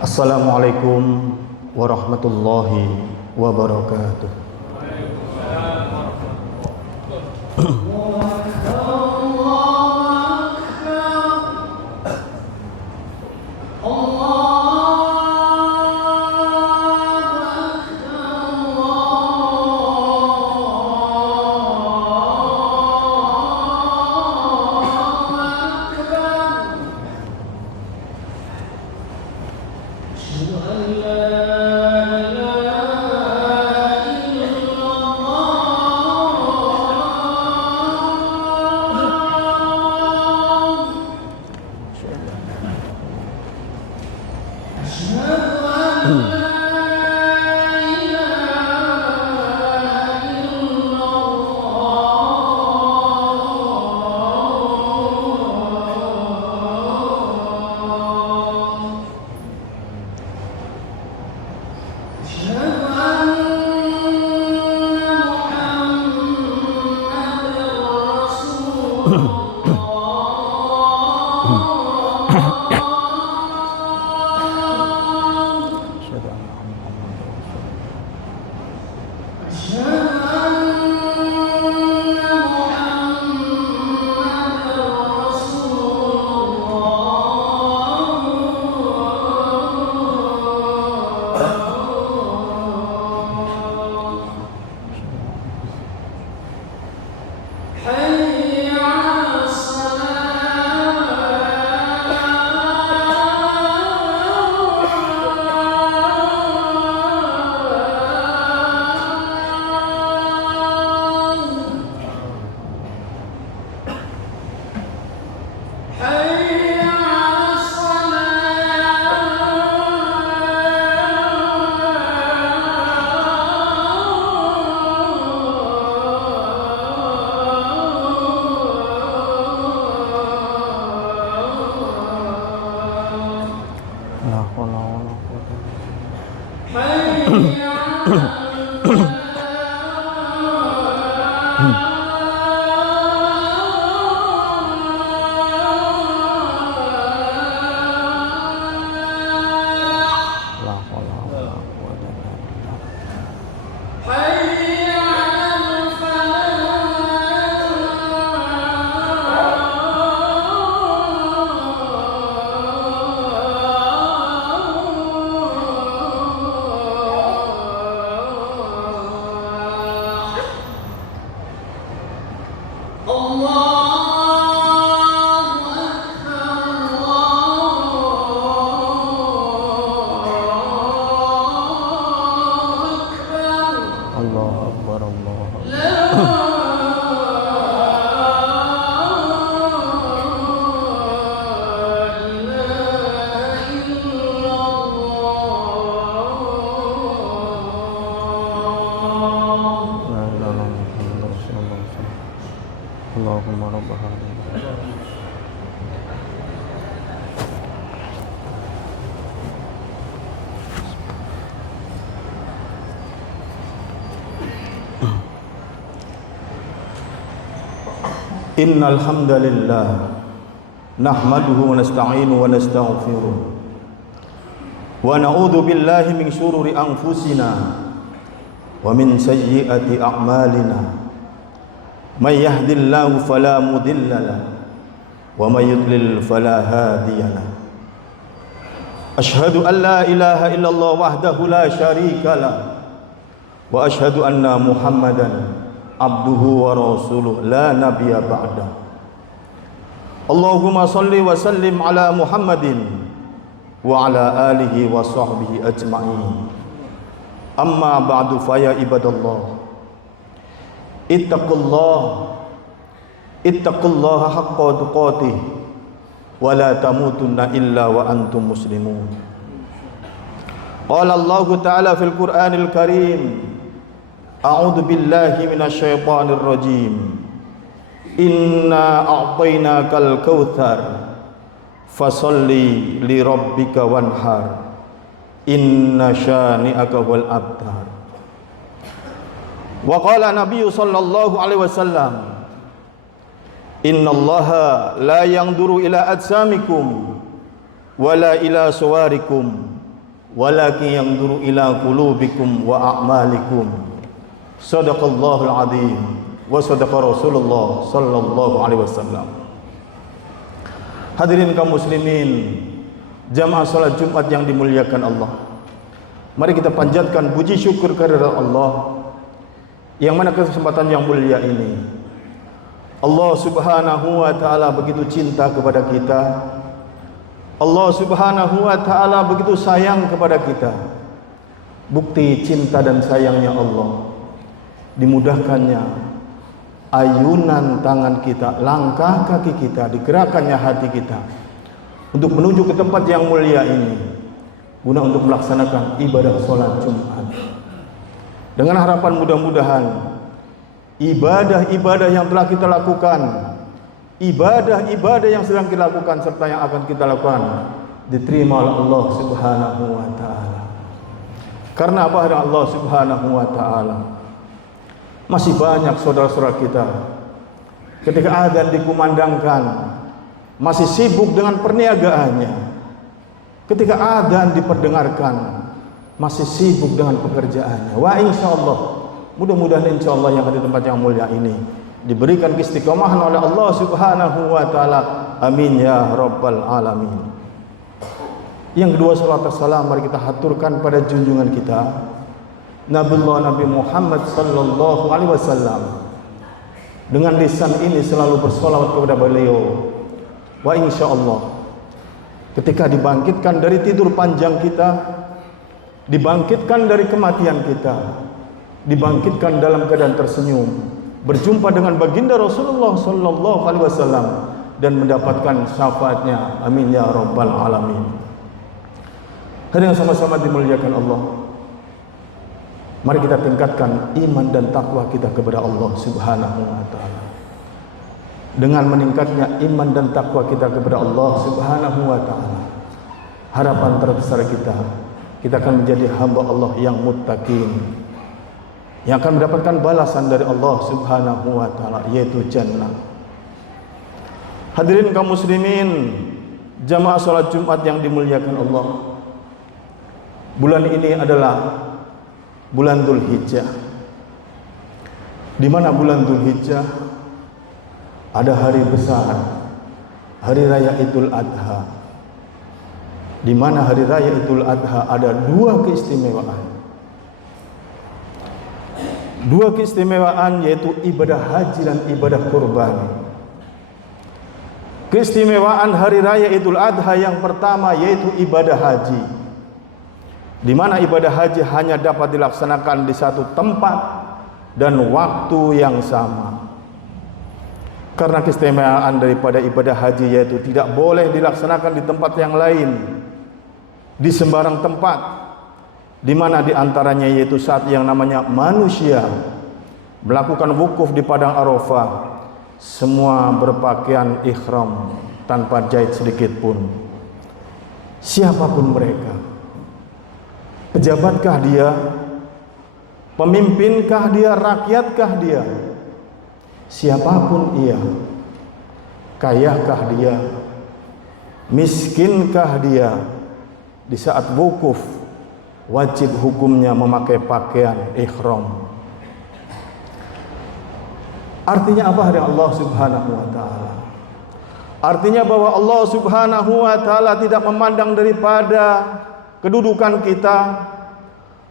Assalamualaikum warahmatullahi wabarakatuh. Innal hamdalillah nahmaduhu wa nasta'inuhu wa nastaghfiruh wa na'udzu billahi min shururi anfusina wa min sayyiati a'malina may yahdihillahu fala mudilla lahu wa may yudlil fala hadiya lahu asyhadu an la ilaha illallah wahdahu la syarika lahu wa asyhadu anna muhammadan abduhu wa rasuluh la nabiyya ba'da. Allahumma salli wa sallim ala Muhammadin wa ala alihi wa sahbihi ajma'in. Amma ba'du fa ya ibadallah, ittaqullaha haqqa tuqatih wa la tamutunna illa wa antum muslimun. Qala Allah ta'ala fil Qur'anil Karim, a'udzu billahi minasyaitonir rajim. Inna a'tainakal kautsar fasalli li rabbika wanhar. Inna syani'aka wal abtar. Wa qala Nabi sallallahu alaihi wasallam, Innallaha la yanzuru ila ajsamikum wala ila suwarikum walakin yanzuru ila qulubikum wa a'malikum. Shadaqallahul azim wa sadaqa Rasulullah sallallahu alaihi wasallam. Hadirin kaum muslimin, jamaah salat Jumat yang dimuliakan Allah, mari kita panjatkan puji syukur kehadirat Allah yang mana kesempatan yang mulia ini Allah subhanahu wa ta'ala begitu cinta kepada kita. Allah subhanahu wa ta'ala begitu sayang kepada kita. Bukti cinta dan sayangnya Allah, dimudahkannya ayunan tangan kita, langkah kaki kita, digerakkannya hati kita untuk menuju ke tempat yang mulia ini guna untuk melaksanakan ibadah sholat Jumat. Dengan harapan mudah-mudahan ibadah-ibadah yang telah kita lakukan, ibadah-ibadah yang sedang kita lakukan serta yang akan kita lakukan diterima oleh Allah subhanahu wa ta'ala. Karena apa? Allah subhanahu wa ta'ala masih banyak saudara-saudara kita ketika adzan dikumandangkan masih sibuk dengan perniagaannya, ketika adzan diperdengarkan masih sibuk dengan pekerjaannya. Wa insyaallah, mudah-mudahan insyaallah yang ada di tempat yang mulia ini diberikan keistiqomahan oleh Allah subhanahu wa ta'ala. Amin ya rabbal alamin. Yang kedua, salawat wassalam mari kita haturkan pada junjungan kita Nabi Muhammad sallallahu alaihi wasallam. Dengan lisan ini selalu bersolawat kepada beliau. Wa insyaallah ketika dibangkitkan dari tidur panjang kita, dibangkitkan dari kematian kita, dibangkitkan dalam keadaan tersenyum, berjumpa dengan baginda Rasulullah sallallahu alaihi wasallam dan mendapatkan syafaatnya. Amin ya rabbal alamin. Hadirin sama-sama dimuliakan Allah, mari kita tingkatkan iman dan takwa kita kepada Allah subhanahu wa ta'ala. Dengan meningkatnya iman dan takwa kita kepada Allah subhanahu wa ta'ala, harapan terbesar kita akan menjadi hamba Allah yang muttaqin, yang akan mendapatkan balasan dari Allah subhanahu wa ta'ala, yaitu jannah. Hadirin kaum muslimin, jamaah salat Jumat yang dimuliakan Allah, bulan ini adalah bulan Dzulhijjah, di mana bulan Dzulhijjah ada hari besar, hari raya Idul Adha, di mana hari raya Idul Adha ada dua keistimewaan. Dua keistimewaan yaitu ibadah haji dan ibadah kurban. Keistimewaan hari raya Idul Adha yang pertama yaitu ibadah haji, di mana ibadah haji hanya dapat dilaksanakan di satu tempat dan waktu yang sama. Karena keistimewaan daripada ibadah haji yaitu tidak boleh dilaksanakan di tempat yang lain, di sembarang tempat, di mana diantaranya yaitu saat yang namanya manusia melakukan wukuf di padang Arafah, semua berpakaian ihram tanpa jahit sedikit pun. Siapapun mereka, pejabatkah dia, pemimpinkah dia, rakyatkah dia, siapapun ia, kayakah dia, miskinkah dia, di saat wukuf wajib hukumnya memakai pakaian ihram. Artinya apa dari Allah subhanahu wa ta'ala? Artinya bahwa Allah subhanahu wa ta'ala tidak memandang daripada kedudukan kita.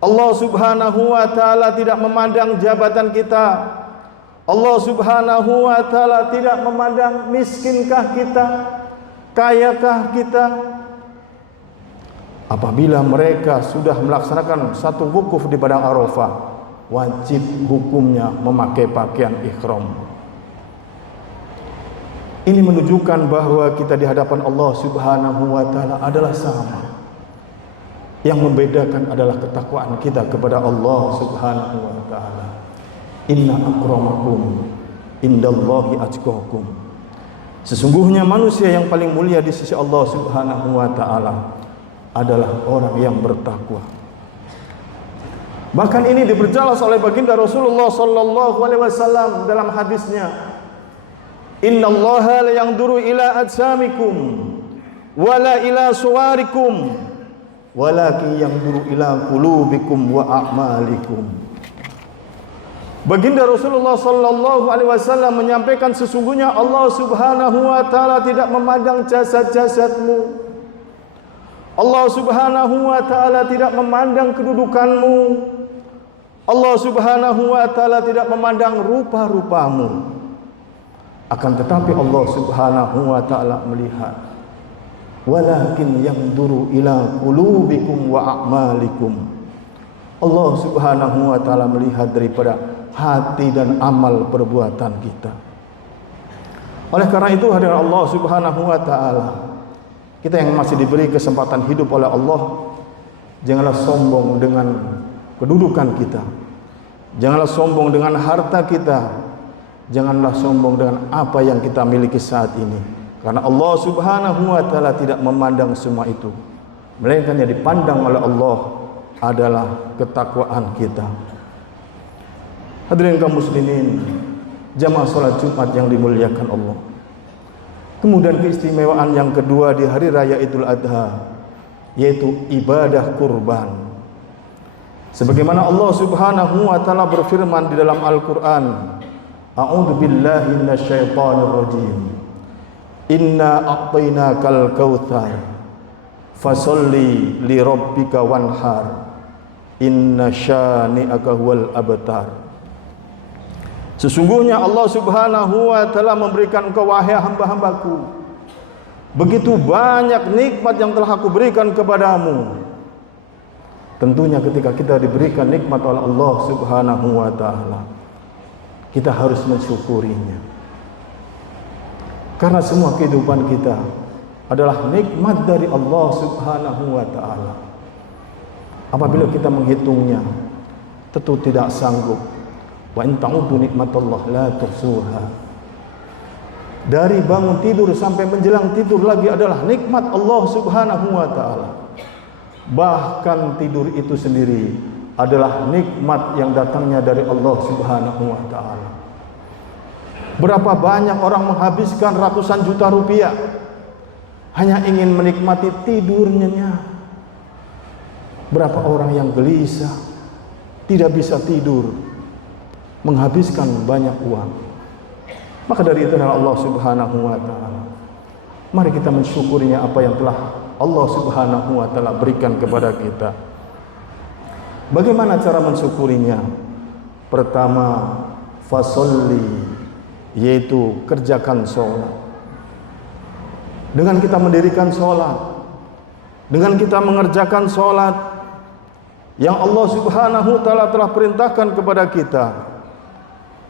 Allah subhanahu wa ta'ala tidak memandang jabatan kita. Allah subhanahu wa ta'ala tidak memandang miskinkah kita, kayakah kita. Apabila mereka sudah melaksanakan satu wukuf di padang Arafah, wajib hukumnya memakai pakaian ihram. Ini menunjukkan bahwa kita di hadapan Allah subhanahu wa ta'ala adalah sama. Yang membedakan adalah ketakwaan kita kepada Allah subhanahu wa ta'ala. Inna akramakum indallahi atqakum. Sesungguhnya manusia yang paling mulia di sisi Allah subhanahu wa ta'ala adalah orang yang bertakwa. Bahkan ini diperjelas oleh baginda Rasulullah sallallahu alaihi wasallam dalam hadisnya. Innallaha la yanzuru ila ajsamikum wala ila suwarikum walakin yanzuru ila qulubikum wa a'malikum. Baginda Rasulullah sallallahu alaihi wasallam menyampaikan sesungguhnya Allah Subhanahu wa taala tidak memandang jasad-jasadmu. Allah Subhanahu wa taala tidak memandang kedudukanmu. Allah Subhanahu wa taala tidak memandang rupa-rupamu. Akan tetapi Allah Subhanahu wa taala melihat, walakin yanzuru ila qulubikum wa a'malikum. Allah Subhanahu wa taala melihat daripada hati dan amal perbuatan kita. Oleh karena itu hadirin Allah Subhanahu wa taala, kita yang masih diberi kesempatan hidup oleh Allah, janganlah sombong dengan kedudukan kita. Janganlah sombong dengan harta kita. Janganlah sombong dengan apa yang kita miliki saat ini. Karena Allah Subhanahu wa taala tidak memandang semua itu. Melainkan yang dipandang oleh Allah adalah ketakwaan kita. Hadirin kaum muslimin, jamaah salat Jumat yang dimuliakan Allah. Kemudian keistimewaan yang kedua di hari raya Idul Adha, yaitu ibadah kurban. Sebagaimana Allah Subhanahu wa taala berfirman di dalam Al-Qur'an, A'udzu billahi minasyaitonir rajim. Inna a'tainakal kautsar fasolli li rabbika wanhar. Inna syani'aka huwal abtar. Sesungguhnya Allah Subhanahu wa taala memberikan engkau wahai hamba-hambaku begitu banyak nikmat yang telah aku berikan kepadamu. Tentunya ketika kita diberikan nikmat oleh Allah Subhanahu wa taala, kita harus mensyukurinya. Karena semua kehidupan kita adalah nikmat dari Allah Subhanahu wa taala. Apabila kita menghitungnya, tentu tidak sanggup. Wa in ta'uddu nikmatallah la tuhsuha. Dari bangun tidur sampai menjelang tidur lagi adalah nikmat Allah Subhanahu wa taala. Bahkan tidur itu sendiri adalah nikmat yang datangnya dari Allah Subhanahu wa taala. Berapa banyak orang menghabiskan ratusan juta rupiah hanya ingin menikmati tidurnya. Berapa orang yang gelisah tidak bisa tidur, menghabiskan banyak uang. Maka dari itu Allah Subhanahu wa taala, mari kita mensyukurinya apa yang telah Allah Subhanahu wa taala berikan kepada kita. Bagaimana cara mensyukurinya? Pertama, fasolli, yaitu kerjakan sholat. Dengan kita mendirikan sholat, dengan kita mengerjakan sholat yang Allah Subhanahu wa taala telah perintahkan kepada kita,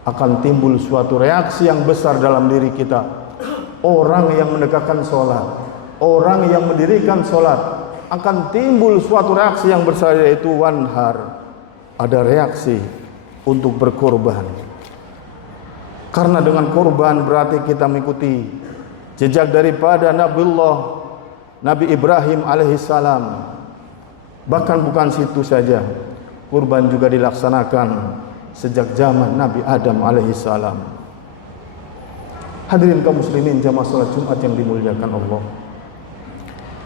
akan timbul suatu reaksi yang besar dalam diri kita. Orang yang menegakkan sholat, orang yang mendirikan sholat, akan timbul suatu reaksi yang besar, yaitu wanhar. Ada reaksi untuk berkorban. Karena dengan korban berarti kita mengikuti jejak daripada Nabi Ibrahim alaihissalam. Bahkan bukan situ saja, kurban juga dilaksanakan sejak zaman Nabi Adam alaihissalam. Hadirin kaum muslimin jamaah salat Jumat yang dimuliakan Allah.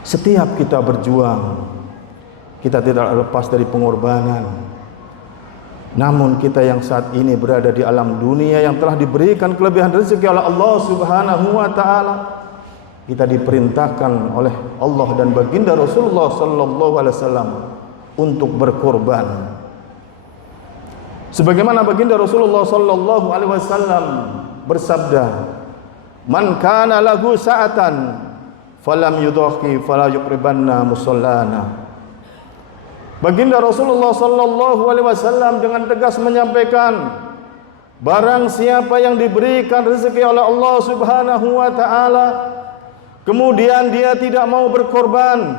Setiap kita berjuang, kita tidak lepas dari pengorbanan. Namun kita yang saat ini berada di alam dunia yang telah diberikan kelebihan rezeki oleh Allah Subhanahu wa taala, kita diperintahkan oleh Allah dan baginda Rasulullah sallallahu alaihi wasallam untuk berkorban. Sebagaimana baginda Rasulullah sallallahu alaihi wasallam bersabda, "Man kana lahu sa'atan falam yudhi fala yuqribanna musallana." Baginda Rasulullah sallallahu alaihi wasallam dengan tegas menyampaikan, barang siapa yang diberikan rezeki oleh Allah Subhanahu wa taala kemudian dia tidak mau berkorban,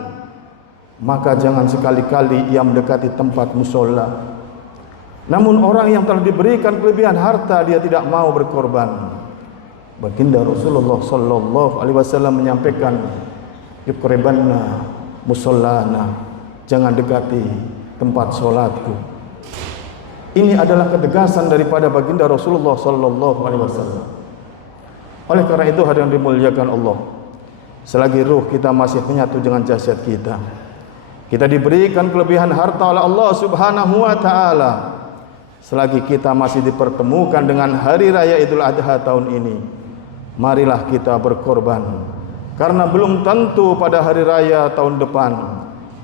maka jangan sekali-kali ia mendekati tempat musalla. Namun orang yang telah diberikan kelebihan harta dia tidak mau berkorban. Baginda Rasulullah sallallahu alaihi wasallam menyampaikan, yuqribanna musallana, jangan dekati tempat salatku. Ini adalah ketegasan daripada baginda Rasulullah sallallahu alaihi wasallam. Oleh karena itu hadirin dimuliakan Allah, selagi ruh kita masih menyatu dengan jasad kita, kita diberikan kelebihan harta oleh Allah Subhanahu wa taala, selagi kita masih dipertemukan dengan hari raya Idul Adha tahun ini, marilah kita berkorban, karena belum tentu pada hari raya tahun depan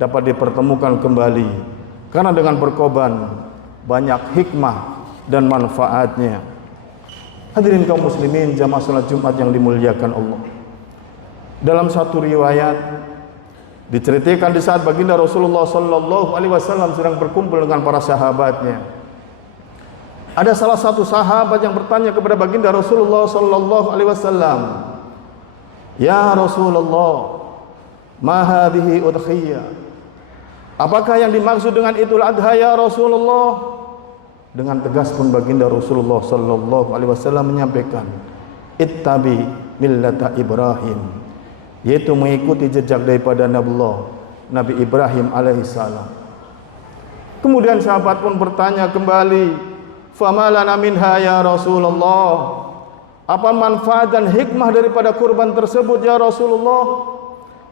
dapat dipertemukan kembali. Karena dengan berkorban banyak hikmah dan manfaatnya. Hadirin kaum muslimin jamaah salat Jumat yang dimuliakan Allah, dalam satu riwayat diceritakan di saat baginda Rasulullah sallallahu alaihi wasallam sedang berkumpul dengan para sahabatnya, ada salah satu sahabat yang bertanya kepada baginda Rasulullah sallallahu alaihi wasallam, "Ya Rasulullah, ma hadhihi udhiyah?" Apakah yang dimaksud dengan Idul Adha ya Rasulullah? Dengan tegas pun baginda Rasulullah sallallahu alaihi wasallam menyampaikan, "Ittabi millata Ibrahim," yaitu mengikuti jejak daripada Nabi Ibrahim alaihissalam. Kemudian sahabat pun bertanya kembali, "Fama lana minha ya Rasulullah?" Apa manfaat dan hikmah daripada kurban tersebut ya Rasulullah?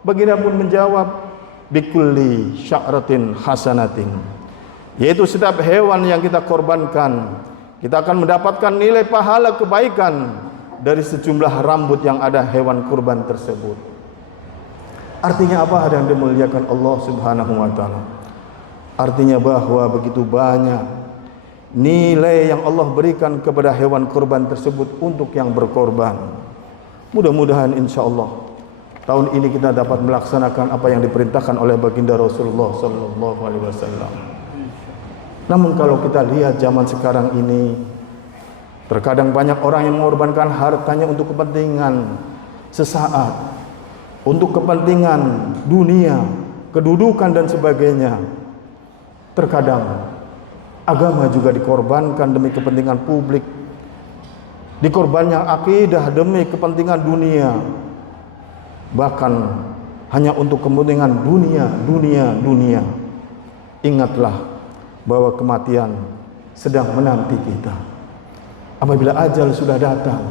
Baginda pun menjawab, "Bikulli sya'ratin hasanatin," yaitu setiap hewan yang kita korbankan, kita akan mendapatkan nilai pahala kebaikan dari sejumlah rambut yang ada hewan kurban tersebut. Artinya apa yang dimuliakan Allah Subhanahu wa taala? Artinya bahwa begitu banyak nilai yang Allah berikan kepada hewan kurban tersebut untuk yang berkorban. Mudah-mudahan insyaallah tahun ini kita dapat melaksanakan apa yang diperintahkan oleh baginda Rasulullah sallallahu alaihi wasallam. Namun kalau kita lihat zaman sekarang ini, terkadang banyak orang yang mengorbankan hartanya untuk kepentingan sesaat, untuk kepentingan dunia, kedudukan dan sebagainya. Terkadang agama juga dikorbankan demi kepentingan publik, dikorbankan akidah demi kepentingan dunia, bahkan hanya untuk kepentingan dunia. Ingatlah bahwa kematian sedang menanti kita. Apabila ajal sudah datang,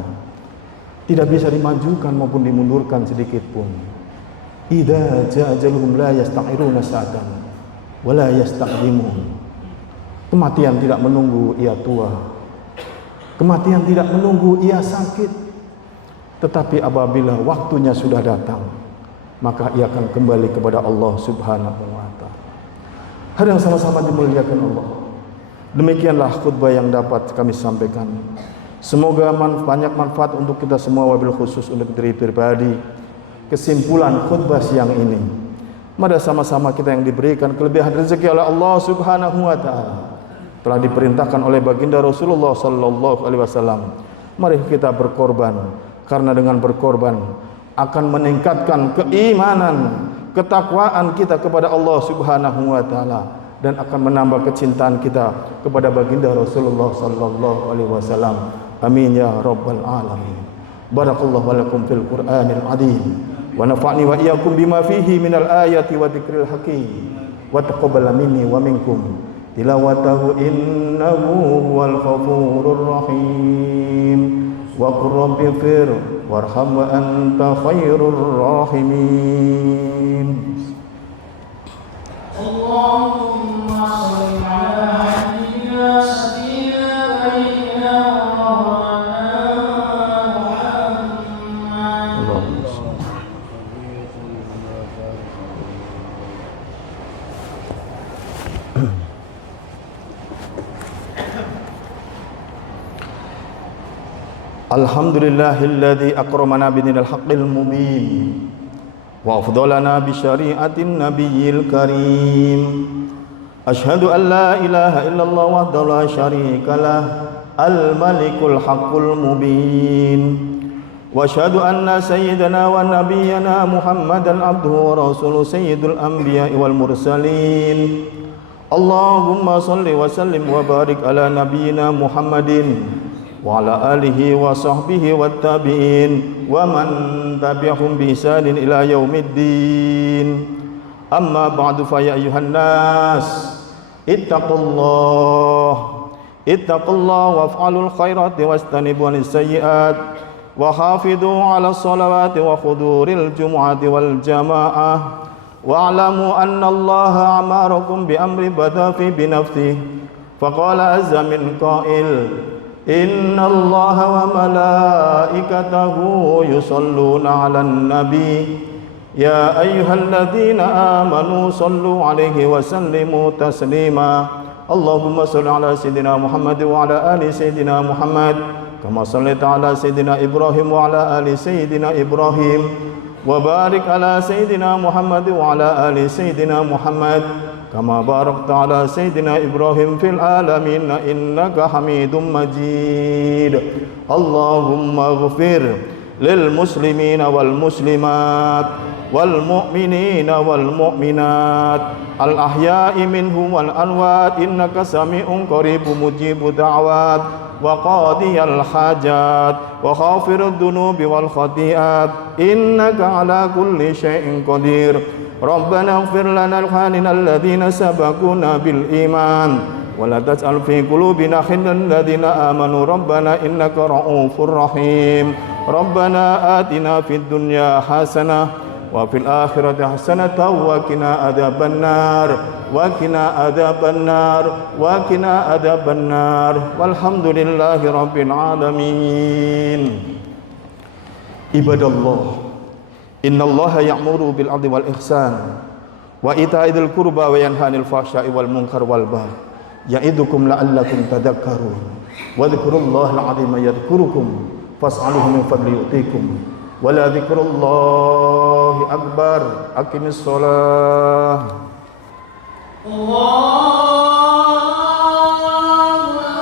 tidak bisa dimajukan maupun dimundurkan sedikit pun. Idza jaa ajaluhum la yasta'khiruna sa'atan wa la yastaqdimun. Kematian tidak menunggu ia tua, kematian tidak menunggu ia sakit, tetapi apabila waktunya sudah datang, maka ia akan kembali kepada Allah Subhanahu wa taala. Hari yang sama-sama dimuliakan Allah, demikianlah khutbah yang dapat kami sampaikan. Semoga banyak manfaat untuk kita semua, wabil khusus untuk diri pribadi. Kesimpulan khutbah siang ini, mari sama-sama kita yang diberikan kelebihan rezeki oleh Allah Subhanahu wa taala, telah diperintahkan oleh baginda Rasulullah sallallahu alaihi wasallam, mari kita berkorban, karena dengan berkorban akan meningkatkan keimanan, ketakwaan kita kepada Allah Subhanahu wa taala, dan akan menambah kecintaan kita kepada baginda Rasulullah sallallahu alaihi wasallam. Amin ya rabbal alamin. Barakallahu wa lakum fil Qur'anil azim, wa nafa'ni wa iyyakum bima fihi minal ayati wa dzikril hakim, wa taqabbal minni wa minkum tilawatahu innahu wal ghafurur rahim. Wa qur rabbi fir warham wa anta khairur rahimin. Allahumma shalli ala nabiyyina sayyidina Alhamdulillahilladzi akramana binil haqqil mubin wa afdalana bi syari'atin nabiyil karim. Asyhadu an la ilaha illallah wahdahu la syarikalah al malikul haqqul mubin wa asyhadu anna sayyidana wa nabiyyana Muhammadan abduhu wa rasuluhu sayyidul anbiya'i wal mursalin. Allahumma salli wa sallim wa barik ala nabiyyina Muhammadin wa ala alihi wa sahbihi wa tabi'in wa man tabi'ahum bi ihsanin ila yaumiddin. Amma ba'du, fa ya ayuhan nas ittaqullah waf'alul khairati wastanibu anis sayyi'at وحافظوا على الصلوات وحضور الجمعة والجماعة واعلموا أن الله أمركم بأمر بدأ فيه بنفسه فقال عز من قائل إن الله وملائكته يصلون على النبي يا أيها الذين آمنوا صلوا عليه وسلموا تسليما اللهم صل على سيدنا محمد وعلى آل سيدنا محمد كما صليت على سيدنا إبراهيم وعلى آل سيدنا إبراهيم وبارك على سيدنا محمد وعلى آل سيدنا محمد كما باركت على سيدنا إبراهيم في العالمين إنك حميد مجيد اللهم اغفر للمسلمين والمسلمات والمؤمنين والمؤمنات الأحياء منهم والأموات إنك سميع قريب مجيب دعوات وقاضي الحاجات وغافر الذنوب والخطيئات إنك على كل شيء قدير ربنا اغفر لنا إخواننا الذين سبقونا بالإيمان ولا تجعل في قلوبنا غلا للذين آمنوا ربنا إنك رؤوف رحيم ربنا آتنا في الدنيا حسنة وفي الآخرة حسنة وقنا عذاب النار وقنا عذاب النار وقنا عذاب النار والحمد لله رب العالمين عباد الله إن الله يأمر بالعدل والإحسان وإيتاء ذي القربى وينهى عن الفحشاء والمنكر والبغي يعظكم لعلكم تذكرون واذكروا الله العظيم يذكركم فاسألوه من فضله يؤتيكم ولا ذكر الله أكبر أقم الصلاة الله